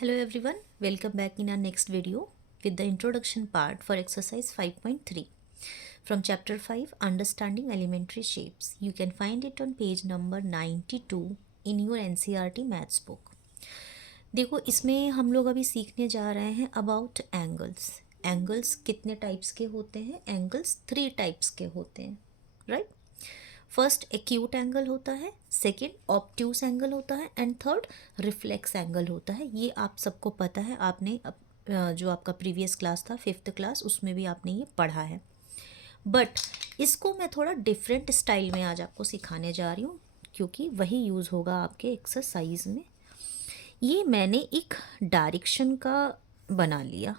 Hello everyone, welcome back in our next video with the introduction part for exercise 5.3 from chapter 5 Understanding Elementary Shapes. You can find it on page number 92 in your NCERT maths book. देखो इसमें हम लोग अभी सीखने जा रहे हैं about angles. Angles कितने टाइप्स के होते हैं? एंगल्स 3 टाइप्स के होते हैं, राइट? फर्स्ट एक्यूट एंगल होता है, सेकंड ऑब्ट्यूस एंगल होता है एंड थर्ड रिफ्लेक्स एंगल होता है। ये आप सबको पता है, आपने जो आपका प्रीवियस क्लास था 5th क्लास उसमें भी आपने ये पढ़ा है। बट इसको मैं थोड़ा डिफरेंट स्टाइल में आज आपको सिखाने जा रही हूँ क्योंकि वही यूज़ होगा आपके एक्सरसाइज में। ये मैंने एक डायरेक्शन का बना लिया,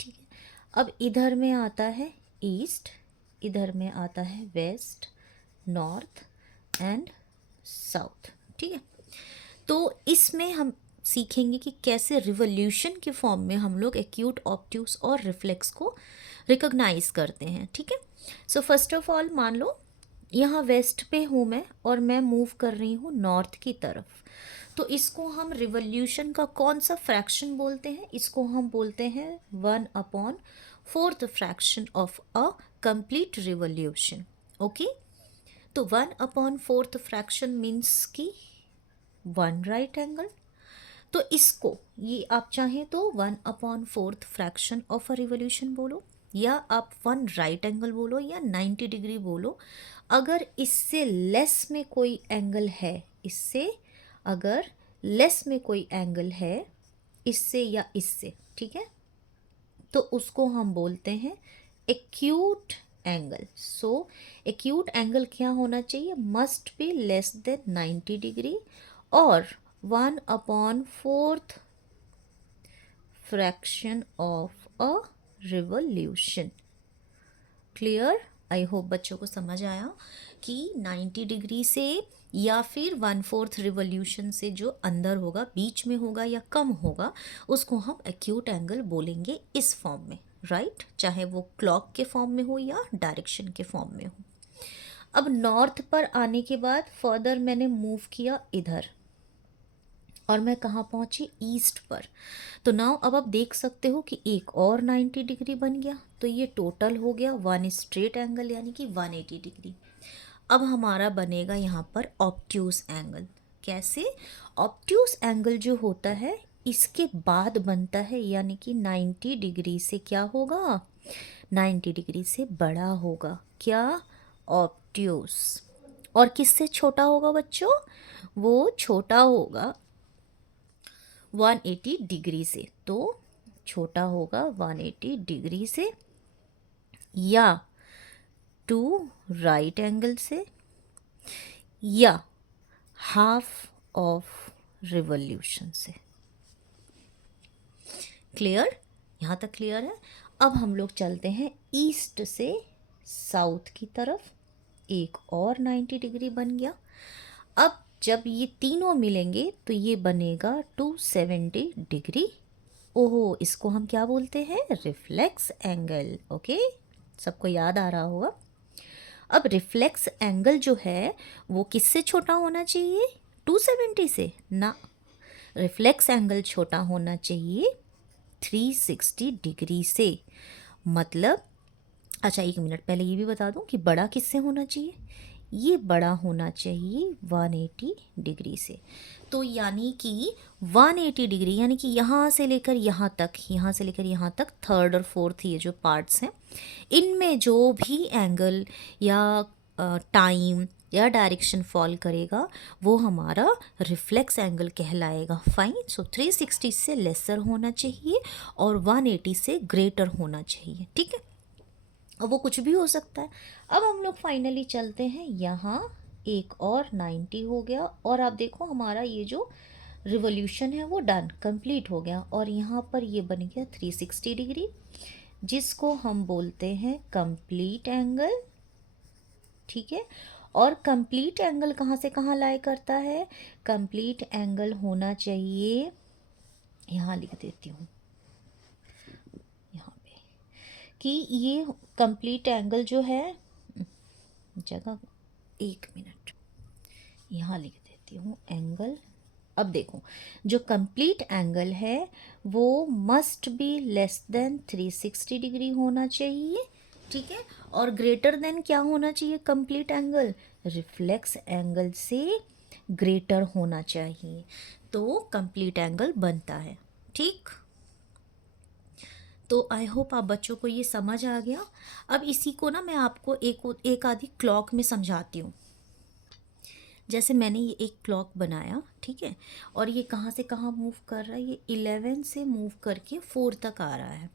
ठीक है। अब इधर में आता है ईस्ट, इधर में आता है वेस्ट, नॉर्थ एंड साउथ, ठीक है। तो इसमें हम सीखेंगे कि कैसे रिवोल्यूशन के फॉर्म में हम लोग एक्यूट, ऑब्ट्यूस और रिफ्लेक्स को रिकॉग्नाइज करते हैं, ठीक है। सो फर्स्ट ऑफ ऑल मान लो यहाँ वेस्ट पे हूँ मैं और मैं मूव कर रही हूँ नॉर्थ की तरफ, तो इसको हम रिवोल्यूशन का कौन सा फ्रैक्शन बोलते हैं? इसको हम बोलते हैं 1/4 fraction of a complete revolution. Okay, तो 1/4 फ्रैक्शन मीन्स की 1 राइट एंगल। तो इसको ये आप चाहें तो 1/4 फ्रैक्शन ऑफ अ रिवोल्यूशन बोलो, या आप 1 राइट एंगल बोलो, या 90 डिग्री बोलो। अगर इससे लेस में कोई एंगल है, इससे अगर लेस में कोई एंगल है इससे या इससे, ठीक है, तो उसको हम बोलते हैं एक्यूट एंगल। सो एक्यूट एंगल क्या होना चाहिए? Must be less than 90 degree और 1/4 fraction of a revolution. Clear? I hope बच्चों को समझ आया कि 90 डिग्री से या फिर 1/4 रिवोल्यूशन से जो अंदर होगा, बीच में होगा या कम होगा, उसको हम एक्यूट एंगल बोलेंगे इस फॉर्म में, राइट? चाहे वो क्लॉक के फॉर्म में हो या डायरेक्शन के फॉर्म में हो। अब नॉर्थ पर आने के बाद फर्दर मैंने मूव किया इधर और मैं कहाँ पहुँची? ईस्ट पर। तो नाउ अब आप देख सकते हो कि एक और 90 डिग्री बन गया, तो ये टोटल हो गया 1 स्ट्रेट एंगल यानी कि 180 डिग्री। अब हमारा बनेगा यहाँ पर ऑब्ट्यूस एंगल। कैसे? ऑब्ट्यूस एंगल जो होता है इसके बाद बनता है, यानी कि 90 डिग्री से क्या होगा? 90 डिग्री से बड़ा होगा। क्या? ऑब्ट्यूस। और किससे छोटा होगा बच्चों? वो छोटा होगा 180 डिग्री से। तो छोटा होगा 180 डिग्री से या 2 राइट एंगल से या हाफ ऑफ रिवोल्यूशन से। क्लियर? यहाँ तक क्लियर है? अब हम लोग चलते हैं ईस्ट से साउथ की तरफ। एक और 90 डिग्री बन गया। अब जब ये तीनों मिलेंगे तो ये बनेगा 270 डिग्री। ओहो, इसको हम क्या बोलते हैं? Reflex angle. ओके, सबको याद आ रहा होगा। अब रिफ्लेक्स एंगल जो है वो किससे छोटा होना चाहिए? 270 से ना, रिफ्लेक्स एंगल छोटा होना चाहिए 360 डिग्री से। मतलब अच्छा, एक मिनट पहले ये भी बता दूं कि बड़ा किससे होना चाहिए? ये बड़ा होना चाहिए 180 डिग्री से। तो यानी कि 180 डिग्री यानी कि यहाँ से लेकर यहाँ तक, यहाँ से लेकर यहाँ तक, थर्ड और फोर्थ ये जो पार्ट्स हैं, इनमें जो भी एंगल या टाइम या डायरेक्शन फॉल करेगा वो हमारा रिफ्लेक्स एंगल कहलाएगा। फाइन। सो 360 से लेसर होना चाहिए और 180 से ग्रेटर होना चाहिए, ठीक है। अब वो कुछ भी हो सकता है। अब हम लोग फाइनली चलते हैं यहाँ, एक और 90 हो गया और आप देखो हमारा ये जो रिवोल्यूशन है वो डन, कंप्लीट हो गया और यहाँ पर ये बन गया 360 डिग्री, जिसको हम बोलते हैं कंप्लीट एंगल, ठीक है। और कंप्लीट एंगल कहाँ से कहाँ लाया करता है? कंप्लीट एंगल होना चाहिए, यहाँ लिख देती हूँ यहाँ पे, कि ये कंप्लीट एंगल जो है, जगह एक मिनट यहाँ लिख देती हूँ, एंगल अब देखो, जो कंप्लीट एंगल है वो must be less than 360 degree होना चाहिए, ठीक है। और ग्रेटर देन क्या होना चाहिए? कंप्लीट एंगल रिफ्लेक्स एंगल से ग्रेटर होना चाहिए, तो कंप्लीट एंगल बनता है, ठीक। तो आई होप आप बच्चों को ये समझ आ गया। अब इसी को ना मैं आपको एक आधी क्लॉक में समझाती हूँ। जैसे मैंने ये एक क्लॉक बनाया, ठीक है, और ये कहाँ से कहाँ मूव कर रहा है? ये 11 से मूव करके 4 तक आ रहा है।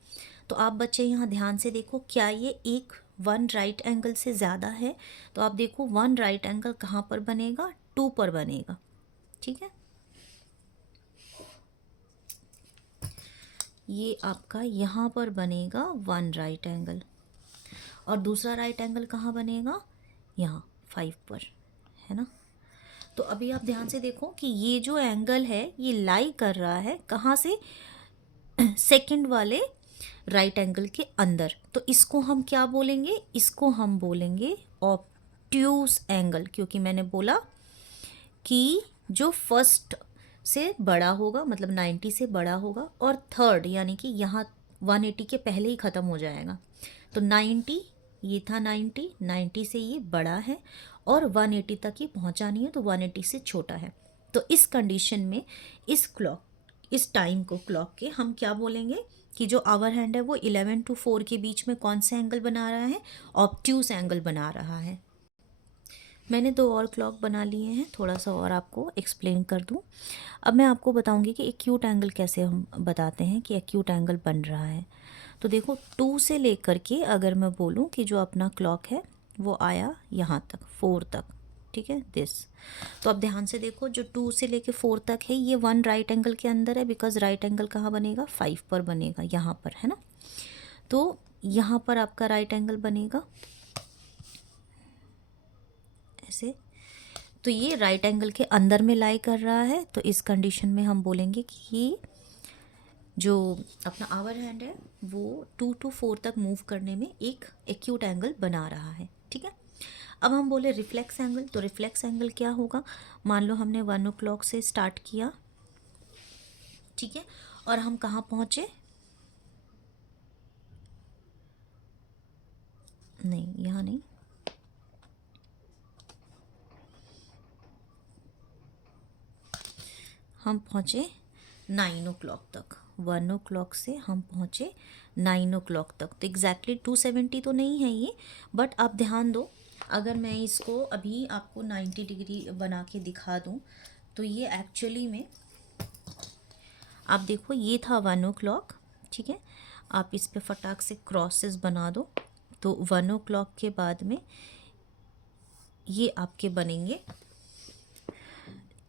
तो आप बच्चे यहाँ ध्यान से देखो, क्या ये एक 1 राइट एंगल से ज़्यादा है? तो आप देखो 1 राइट एंगल कहाँ पर बनेगा? 2 पर बनेगा, ठीक है। ये आपका यहाँ पर बनेगा 1 राइट एंगल, और दूसरा राइट एंगल कहाँ बनेगा? यहाँ 5 पर, है ना। तो अभी आप ध्यान से देखो कि ये जो एंगल है ये लाई कर रहा है कहाँ से? सेकंड वाले राइट एंगल के अंदर। तो इसको हम क्या बोलेंगे? इसको हम बोलेंगे ऑब्ट्यूज एंगल, क्योंकि मैंने बोला कि जो फर्स्ट से बड़ा होगा, मतलब 90 से बड़ा होगा, और थर्ड यानी कि यहाँ 180 के पहले ही ख़त्म हो जाएगा। तो 90, ये था 90 से ये बड़ा है, और 180 तक ये पहुँचा नहीं है, तो 180 से छोटा है। तो इस कंडीशन में इस टाइम को क्लॉक के हम क्या बोलेंगे कि जो आवर हैंड है वो 11 to 4 के बीच में कौन सा एंगल बना रहा है? ऑब्ट्यूज एंगल बना रहा है। मैंने 2 और क्लॉक बना लिए हैं, थोड़ा सा और आपको एक्सप्लेन कर दूं। अब मैं आपको बताऊंगी कि एक्यूट एंगल कैसे हम बताते हैं कि एक्यूट एंगल बन रहा है। तो देखो 2 से लेकर के अगर मैं बोलूं कि जो अपना क्लॉक है वो आया यहाँ तक 4 तक, ठीक है, दिस। तो अब ध्यान से देखो, जो 2 से लेके 4 तक है ये 1 राइट एंगल के अंदर है, बिकॉज राइट एंगल कहाँ बनेगा? 5 पर बनेगा, यहाँ पर, है ना। तो यहाँ पर आपका राइट एंगल बनेगा ऐसे। तो ये राइट एंगल के अंदर में लाई कर रहा है, तो इस कंडीशन में हम बोलेंगे कि ये जो अपना आवर हैंड है वो 2 to 4 तक मूव करने में एक एक्यूट एंगल बना रहा है, ठीक है। अब हम बोले रिफ्लेक्स एंगल, तो रिफ्लेक्स एंगल क्या होगा? मान लो हमने 1 o'clock से स्टार्ट किया, ठीक है, और हम कहाँ पहुँचे? नहीं, यहाँ नहीं, हम पहुँचे 9 o'clock तक। 1 o'clock से हम पहुँचे 9 o'clock तक। तो एग्जैक्टली 270 तो नहीं है ये, बट आप ध्यान दो, अगर मैं इसको अभी आपको 90 डिग्री बना के दिखा दूँ तो ये एक्चुअली में आप देखो, ये था 1 o'clock, ठीक है। आप इस पे फटाक से क्रॉसेस बना दो, तो 1 o'clock के बाद में ये आपके बनेंगे।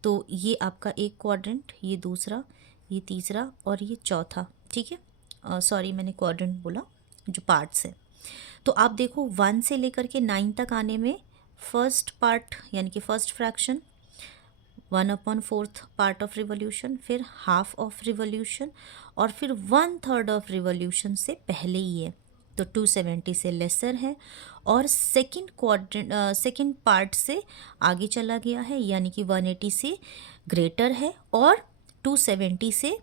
तो ये आपका एक क्वाड्रेंट, ये दूसरा, ये तीसरा और ये चौथा, ठीक है। सॉरी, मैंने क्वाड्रेंट बोला, जो पार्ट्स है। तो आप देखो 1 से लेकर के 9 तक आने में फर्स्ट पार्ट यानी कि first fraction 1/4 part of revolution, फिर हाफ ऑफ रिवॉल्यूशन, और फिर 1/3 ऑफ रिवॉल्यूशन से पहले ही है, तो 270 से लेसर है। और सेकंड पार्ट से आगे चला गया है, यानी कि 180 से ग्रेटर है, और 270 से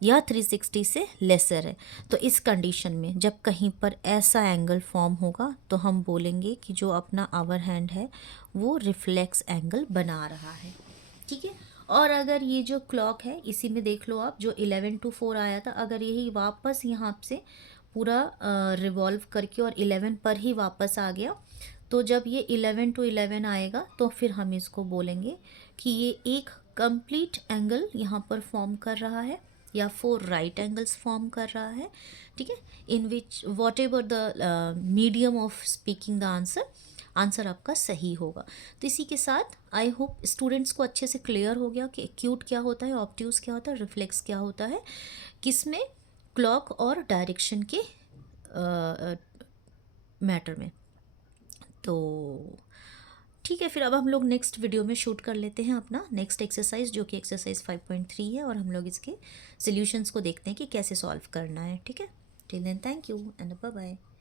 या 360 से लेसर है। तो इस कंडीशन में जब कहीं पर ऐसा एंगल फॉर्म होगा तो हम बोलेंगे कि जो अपना आवर हैंड है वो रिफ्लेक्स एंगल बना रहा है, ठीक है। और अगर ये जो क्लॉक है इसी में देख लो आप, जो 11 to 4 आया था, अगर यही वापस यहाँ से पूरा रिवॉल्व करके और 11 पर ही वापस आ गया, तो जब ये 11 to 11 आएगा तो फिर हम इसको बोलेंगे कि ये एक कंप्लीट एंगल यहाँ पर फॉर्म कर रहा है, या 4 राइट एंगल्स फॉर्म कर रहा है, ठीक है। In which whatever the medium of speaking the answer आपका सही होगा। तो इसी के साथ आई होप स्टूडेंट्स को अच्छे से क्लियर हो गया कि एक्यूट क्या होता है, ऑब्ट्यूज क्या होता है, रिफ्लेक्स क्या होता है, किसमें? क्लॉक और डायरेक्शन के मैटर में। तो ठीक है, फिर अब हम लोग नेक्स्ट वीडियो में शूट कर लेते हैं अपना नेक्स्ट एक्सरसाइज, जो कि एक्सरसाइज 5.3 है, और हम लोग इसके सॉल्यूशंस को देखते हैं कि कैसे सॉल्व करना है, ठीक है। Till then thank you and bye bye.